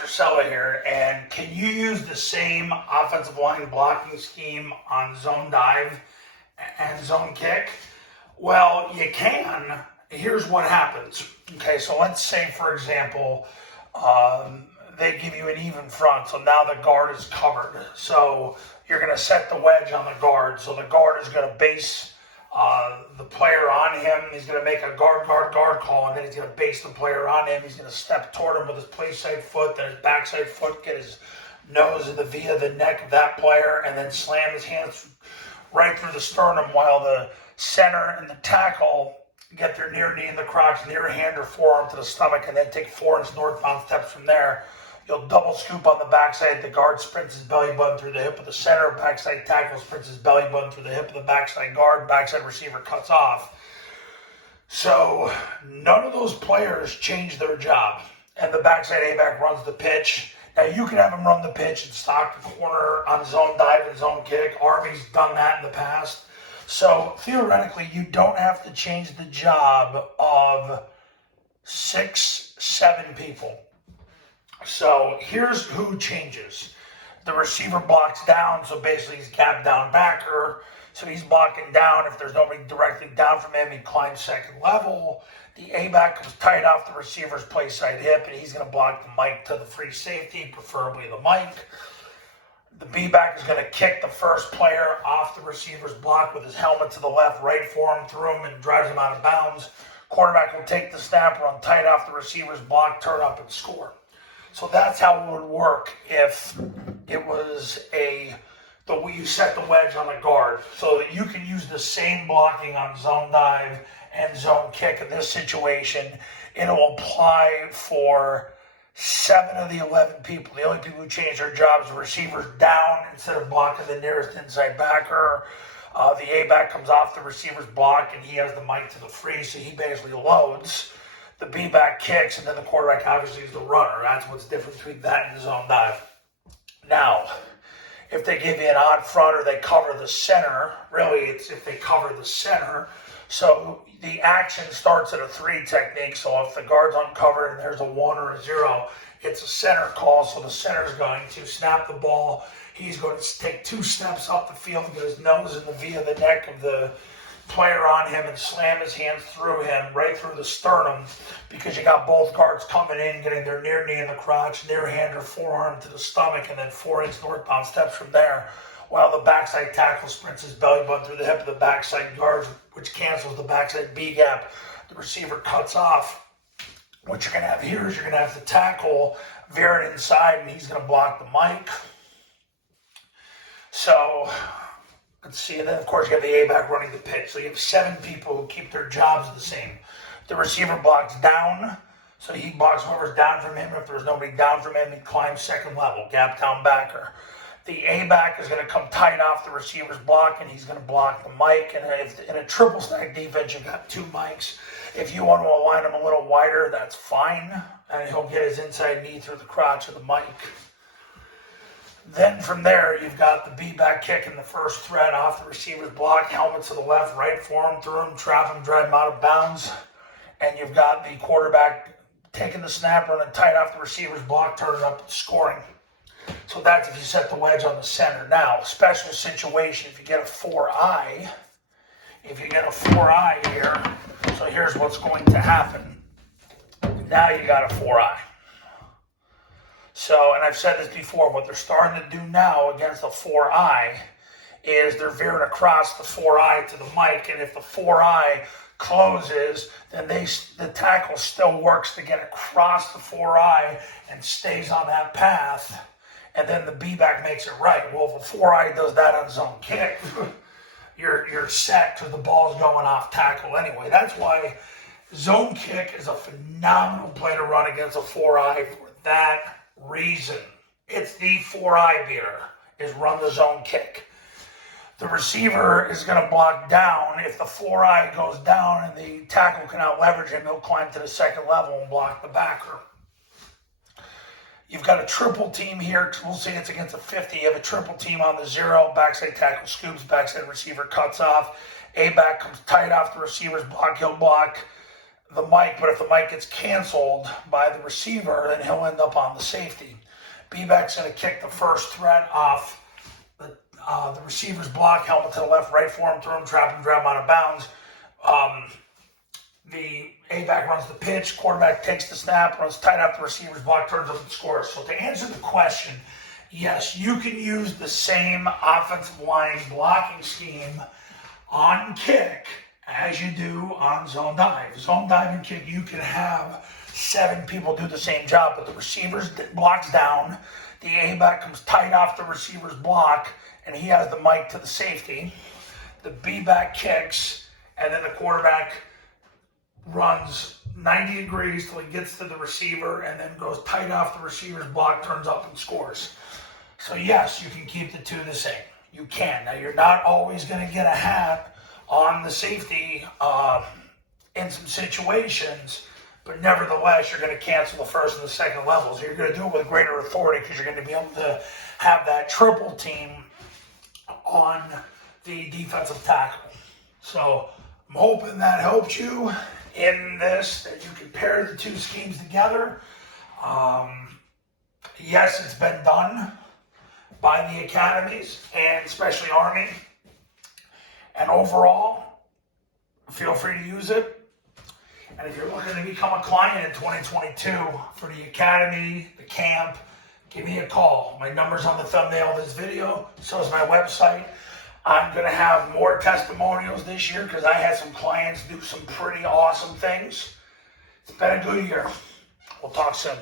Dr. Sella here, and can you use the same offensive line blocking scheme on zone dive and zone kick? Well, you can. Here's what happens. Okay, so let's say, for example, they give you an even front, so now the guard is covered. So you're going to set the wedge on the guard. So the guard is going to base the player on him. He's going to make a guard call, and then he's going to base the player on him. He's going to step toward him with his play side foot, then his backside foot, get his nose in the via the neck of that player, and then slam his hands right through the sternum while the center and the tackle get their near knee in the crotch, near hand or forearm to the stomach, and then take 4-inch northbound steps from there. You'll double scoop on the backside. The guard sprints his belly button through the hip of the center. Backside tackle sprints his belly button through the hip of the backside guard. Backside receiver cuts off. So none of those players change their job. And the backside A-back runs the pitch. Now you can have him run the pitch and stock the corner on zone dive and zone kick. Army's done that in the past. So theoretically, you don't have to change the job of 6-7 people. So here's who changes. The receiver blocks down, so basically he's gap down backer. So he's blocking down. If there's nobody directly down from him, he climbs second level. The A-back comes tight off the receiver's play side hip, and he's going to block the mic to the free safety, preferably the mic. The B-back is going to kick the first player off the receiver's block with his helmet to the left, right forearm through him, and drives him out of bounds. Quarterback will take the snap, run tight off the receiver's block, turn up, and score. So that's how it would work if it was the way you set the wedge on the guard. So that you can use the same blocking on zone dive and zone kick in this situation. It'll apply for 7 of the 11 people. The only people who change their jobs are receivers down instead of blocking the nearest inside backer. The A-back comes off the receiver's block, and he has the mic to the free, so he basically loads. The B-back kicks, and then the quarterback obviously is the runner. That's what's different between that and the zone dive. Now, if they give you an odd front or they cover the center, really it's if they cover the center. So the action starts at a 3 technique. So if the guard's uncovered and there's a 1 or a 0, it's a center call. So the center's going to snap the ball. He's going to take 2 steps up the field, get his nose in the via the neck of the player on him and slam his hands through him, right through the sternum, because you got both guards coming in, getting their near knee in the crotch, near hand or forearm to the stomach, and then 4-inch northbound steps from there, while the backside tackle sprints his belly button through the hip of the backside guard, which cancels the backside B gap. The receiver cuts off. What you're going to have here is you're going to have the tackle veer it inside, and he's going to block the mic. So let's see, and then of course you have the A-back running the pitch. So you have 7 people who keep their jobs the same. The receiver blocks down, so he blocks whoever's down from him. If there's nobody down from him, he climbs second level, gap down backer. The A-back is going to come tight off the receiver's block, and he's going to block the mic. And if in a triple stack defense, you've got 2 mics. If you want to align him a little wider, that's fine, and he'll get his inside knee through the crotch of the mic. Then from there, you've got the B-back kick in the first thread off the receiver's block, helmet to the left, right forearm through him, trap him, drive him out of bounds. And you've got the quarterback taking the snap, running tight off the receiver's block, turning up and scoring. So that's if you set the wedge on the center. Now, special situation, if you get a 4-eye, here, so here's what's going to happen. Now you got a 4-eye. So, and I've said this before, what they're starting to do now against the 4-eye is they're veering across the 4-eye to the mic, and if the 4-eye closes, then the tackle still works to get across the 4-eye and stays on that path, and then the B-back makes it right. Well, if a 4-eye does that on zone kick, you're set because the ball's going off tackle anyway. That's why zone kick is a phenomenal play to run against a 4-eye for that reason. It's the 4-eye beater, is run the zone kick. The receiver is going to block down. If the 4-eye goes down and the tackle can out leverage him, he'll climb to the second level and block the backer. You've got a triple team here. We'll say it's against a 50. You have a triple team on the 0. Backside tackle scoops. Backside receiver cuts off. A-back comes tight off the receiver's block. He'll block the mic, but if the mic gets canceled by the receiver, then he'll end up on the safety. B-back's going to kick the first threat off the receiver's block, helmet to the left, right for him, throw him, trap him, grab him out of bounds. The A-back runs the pitch, quarterback takes the snap, runs tight off the receiver's block, turns up and scores. So to answer the question, yes, you can use the same offensive line blocking scheme on kick as you do on zone dive. Zone dive and kick, you can have 7 people do the same job, but the receiver blocks down, the A-back comes tight off the receiver's block, and he has the mic to the safety. The B-back kicks, and then the quarterback runs 90 degrees till he gets to the receiver and then goes tight off the receiver's block, turns up and scores. So yes, you can keep the two the same. You can. Now you're not always going to get a hat on the safety in some situations, but nevertheless, you're going to cancel the first and the second levels. You're going to do it with greater authority because you're going to be able to have that triple team on the defensive tackle. So I'm hoping that helps you in this, that you can pair the two schemes together. Yes, it's been done by the academies and especially Army. And overall, feel free to use it. And if you're looking to become a client in 2022 for the academy, the camp, give me a call. My number's on the thumbnail of this video. So is my website. I'm going to have more testimonials this year because I had some clients do some pretty awesome things. It's been a good year. We'll talk soon.